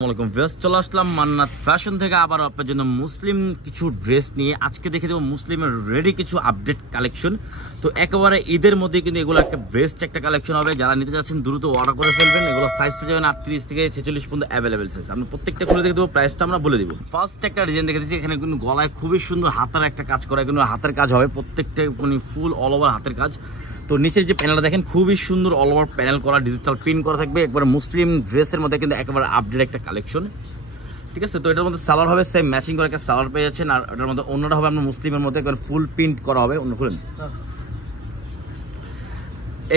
আসসালামু আলাইকুম। চলে আসলাম মান্নাত ফ্যাশন থেকে আবার আপনার জন্য মুসলিম কিছু ড্রেস নিয়ে। আজকে দেখে দেবো মুসলিমের রেডি কিছু আপডেট কালেকশন। তো একেবারে ঈদের মধ্যে কিন্তু এগুলো একটা বেস্ট একটা কালেকশন হবে। যারা নিতে চাচ্ছেন দ্রুত অর্ডার করে ফেলবেন। এগুলো সাইজ পেয়ে যাবেন 38 থেকে 46 পর্যন্ত অ্যাভেলেবেল সাইজ। আমি প্রত্যেকটা খুলে দেখে দেবো, প্রাইসটা আমরা বলে দিব। ফার্স্ট একটা ডিজাইন দেখে দিচ্ছি, এখানে কিন্তু গলায় খুবই সুন্দর হাতার একটা কাজ করা, কিন্তু হাতের কাজ হবে প্রত্যেকটা, মানে ফুল অল ওভার হাতের কাজ। তো নিচের যে প্যানেলটা দেখেন খুবই সুন্দর অল ওভার প্যানেল করা, ডিজিটাল প্রিন্ট করা থাকবে। একবার মুসলিম ড্রেসের মধ্যে কিন্তু একেবারে আপডেট একটা কালেকশন, ঠিক আছে। তো এটার মধ্যে সালোয়ার হবে সেম ম্যাচিং করে একটা সালোয়ার পেয়েছেন, আর এটার মধ্যে অন্যটা হবে আপনার মুসলিমের মধ্যে একবার ফুল প্রিন্ট করা হবে। অন্য খুলেন,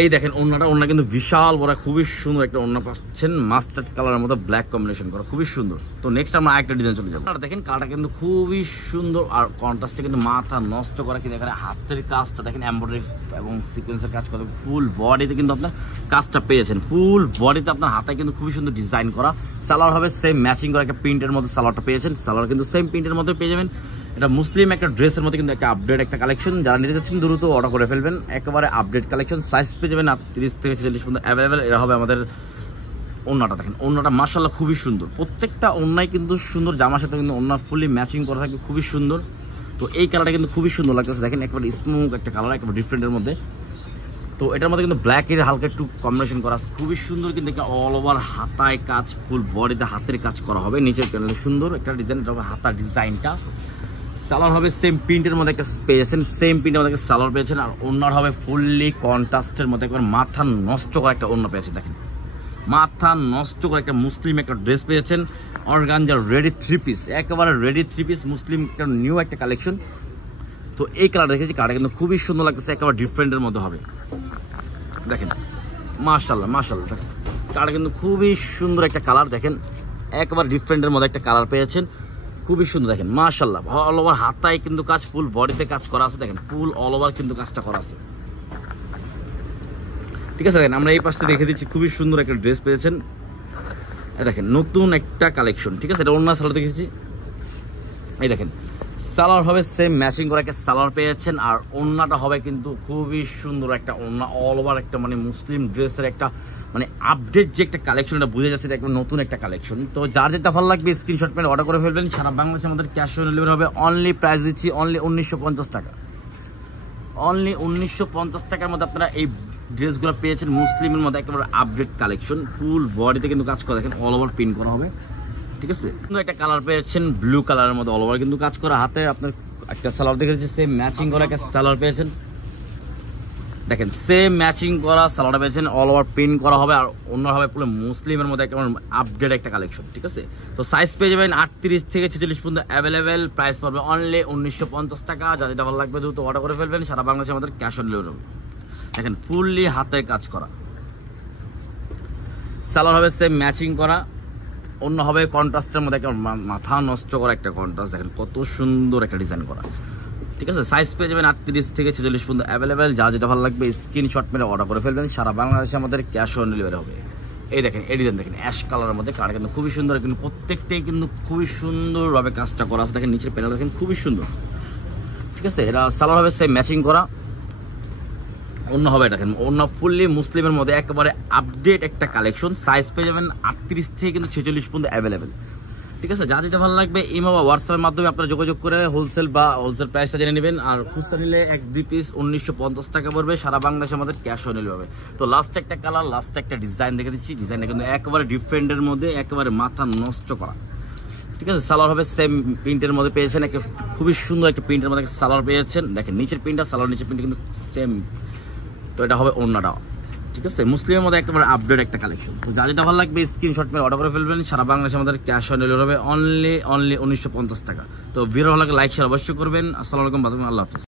এই দেখেন ওন্নাটা কিন্তু বিশাল বড়, খুবই সুন্দর একটা ওন্না পাচ্ছেন, মাস্টার্ড কালারের মধ্যে ব্ল্যাক কম্বিনেশন করা, খুবই সুন্দর। তো নেক্সট আমরা আরেকটা ডিজাইন চলে যাবো। দেখেন কালারটা কিন্তু খুবই সুন্দর, আর কন্ট্রাস্টে কিন্তু মাথা নষ্ট করা, কিন্তু এখানে হাতের কাজটা দেখেন এমব্রয়ডারি এবং সিকোয়েন্সের কাজ করা, ফুল বডিতে কিন্তু আপনার কাজটা পেয়েছেন। ফুল বডিতে আপনার হাতে কিন্তু খুবই সুন্দর ডিজাইন করা। সালোয়ার হবে সেম ম্যাচিং করা একটা প্রিন্টের মধ্যে সালোয়ারটা পেয়েছেন। সালোয়ার কিন্তু সেম প্রিন্টের মধ্যে পেয়ে যাবেন। এটা মুসলিম একটা ড্রেসের মধ্যে কিন্তু একটা আপডেট একটা কালেকশন। যারা নিতে চাচ্ছেন দ্রুত অর্ডার করে ফেলবেন। একেবারে আপডেট কালেকশন, সাইজ পেয়ে যাবেন 38 থেকে 46 পর্যন্ত অ্যাভেলেবেল। এটা হবে আমাদের ওন্নাটা। দেখেন ওন্নাটা মাশাআল্লাহ খুবই সুন্দর, প্রত্যেকটা ওন্নাই কিন্তু সুন্দর, জামার সাথে কিন্তু ওন্না ফুলি ম্যাচিং করা থাকে, খুবই সুন্দর। তো এই কালারটা কিন্তু খুবই সুন্দর লাগতেছে, দেখেন একবার স্মুথ একটা কালার, একবার ডিফারেন্টের মধ্যে। তো এটার মধ্যে কিন্তু ব্ল্যাক এর হালকা একটু কম্বিনেশন করা আছে, খুবই সুন্দর। কিন্তু অল ওভার হাতায় কাজ, ফুল বডিতে হাতের কাজ করা হবে। নিচের প্যানেলে সুন্দর একটা ডিজাইন, এটা হবে হাতার ডিজাইনটা। সালোয়ার হবে সেম প্রিন্টের মধ্যে একটা পেয়েছেন, সেম প্রিন্টের মধ্যে সালোয়ার পেয়েছেন, আর ওন্নার হবে ফুললি কন্ট্রাস্টের মধ্যে একবার মাথা নষ্ট করা একটা ওন্না পেয়েছেন। দেখেন মাথা নষ্ট করে একটা মুসলিম একটা ড্রেস পেয়েছেন, অর্গানজার রেডি থ্রি পিস, একেবারে রেডি থ্রি পিস মুসলিম একটা নিউ একটা কালেকশন। তো এই কালার দেখেছি, কালারটা কিন্তু খুবই সুন্দর লাগতেছে, একেবারে ডিফারেন্টের মধ্যে হবে। দেখেন মাশাআল্লাহ মাশাআল্লাহ, দেখেন কালারটা কিন্তু খুবই সুন্দর একটা কালার। দেখেন একেবারে ডিফারেন্টের মধ্যে একটা কালার পেয়েছেন, খুবই সুন্দর। দেখেন মাশাআল্লাহ অল ওভার হাতায় কিন্তু কাজ, ফুল বডিতে কাজ করা আছে। দেখেন ফুল অল ওভার কিন্তু কাজটা করা আছে, ঠিক আছে। দেখেন আমরা এই পাশে দেখে দিচ্ছি, খুবই সুন্দর একটা ড্রেস পেয়েছেন। দেখেন নতুন একটা কালেকশন, ঠিক আছে। এটা অন্য সালোয়ার দেখেছি, এই দেখেন সালোয়ার হবে সেম ম্যাচিং করে একটা সালোয়ার পেয়েছেন, আর ওন্নাটা হবে কিন্তু খুবই সুন্দর একটা ওন্না, অল ওভার একটা মানে মুসলিম ড্রেসের একটা মানে আপডেট যে একটা কালেকশন, এটা বুঝে যাচ্ছে একটা নতুন একটা কালেকশন। তো যার যেটা ভালো লাগবে স্ক্রিনশট মেরে অর্ডার করে ফেলবেন। সারা বাংলাদেশে আমাদের ক্যাশ অন ডেলিভারি হবে। অনলি প্রাইস দিচ্ছি অনলি 1950 টাকা, অনলি 1950 টাকার মধ্যে আপনারা এই ড্রেসগুলো পেয়েছেন মুসলিমের মধ্যে একেবারে আপডেট কালেকশন। ফুল বডিতে কিন্তু কাজ করা, দেখেন অল ওভার প্রিন্ট করা হবে, ঠিক আছে। একটা কালার পেয়েছেন ব্লু কালারের মধ্যে অল ওভার কিন্তু কাজ করা, হাতে আপনার একটা সালোয়ার দেখে দিচ্ছি সেম ম্যাচিং করা একটা সালোয়ার পেয়েছেন। দেখেন সেম ম্যাচিং করা সালোয়ার পেয়েছেন, অল ওভার প্রিন্ট করা হবে, আর অন্য হবে পুরো মুসলিমের মধ্যে একেবারে আপডেট একটা কালেকশন, ঠিক আছে। তো সাইজ পেয়ে যাবেন 38 থেকে 46 পর্যন্ত অ্যাভেলেবেল। প্রাইস পড়বে অনলি 1950 টাকা। যা যেটা ভালো লাগবে দ্রুত অর্ডার করে ফেলবেন। সারা বাংলাদেশে আমাদের ক্যাশ অন ডেলিভারি হবে। দেখেন ফুললি হাতের কাজ করা, সালোয়ার হবে সেম ম্যাচিং করা, অন্য হবে কন্ট্রাস্টের মধ্যে একটা মাথা নষ্ট করা একটা কন্ট্রাস্ট। দেখেন কত সুন্দর একটা ডিজাইন করা, ঠিক আছে। সাইজ পেয়ে যাবেন 38 থেকে 46 পর্যন্ত অ্যাভেলেবেল। যা যেটা ভালো লাগবে স্ক্রিনশট মেরে অর্ডার করে ফেলবেন। সারা বাংলাদেশে আমাদের ক্যাশ অন ডেলিভারি হবে। এই দেখেন এই ডিজাইন দেখেন অ্যাশ কালারের মধ্যে, কালার কিন্তু খুবই সুন্দর, কিন্তু প্রত্যেকটাই কিন্তু খুবই সুন্দরভাবে কাজটা করা আছে। দেখেন নিচের প্যানেল দেখেন খুবই সুন্দর, ঠিক আছে। এটা সালোয়ার হবে সেম ম্যাচিং করা, অন্য হবে দেখেন অন্য ফুললি মুসলিমের মধ্যে একেবারে আপডেট একটা কালেকশন। সাইজ পেয়ে যাবেন 38 থেকে কিন্তু 46 পর্যন্ত অ্যাভেলেবেল, ঠিক আছে। যা যেটা ভালো লাগবে ইমো বা হোয়াটসঅ্যাপের মাধ্যমে আপনারা যোগাযোগ করে হোলসেল প্রাইসটা জেনে নেবেন। আর খুচরা নিলে 1-2 পিস 1950 টাকা পড়বে। সারা বাংলাদেশে আমাদের ক্যাশ অন ডেলিভারি হবে। তো লাস্ট একটা কালার, লাস্ট একটা ডিজাইন দেখে দিচ্ছি। ডিজাইনটা কিন্তু একেবারে ডিফারেন্টের মধ্যে, একেবারে মাথা নষ্ট করা, ঠিক আছে। সালোয়ার হবে সেম প্রিন্টের মধ্যে পেয়েছেন, একটা খুবই সুন্দর একটা প্রিন্টের মধ্যে সালোয়ার পেয়েছেন। দেখেন নিচের প্রিন্টটা, সালোয়ার নিচের প্রিন্ট কিন্তু সেম। তো এটা হবে ওন্নাটা, ঠিক আছে। মুসলিমের মধ্যে একেবারে আপডেট একটা কালেকশন। তো যা যেটা ভালো লাগবে স্ক্রিনশট মেরে অর্ডার করে ফেলবেন। সারা বাংলাদেশে আমাদের ক্যাশ অন ডেলিভারি হবে অনলি 1950 টাকা। তো ভিডিও ভালো লাগলে লাইক শেয়ার অবশ্যই করবেন। আসসালামু আলাইকুম, আল্লাহ হাফেজ।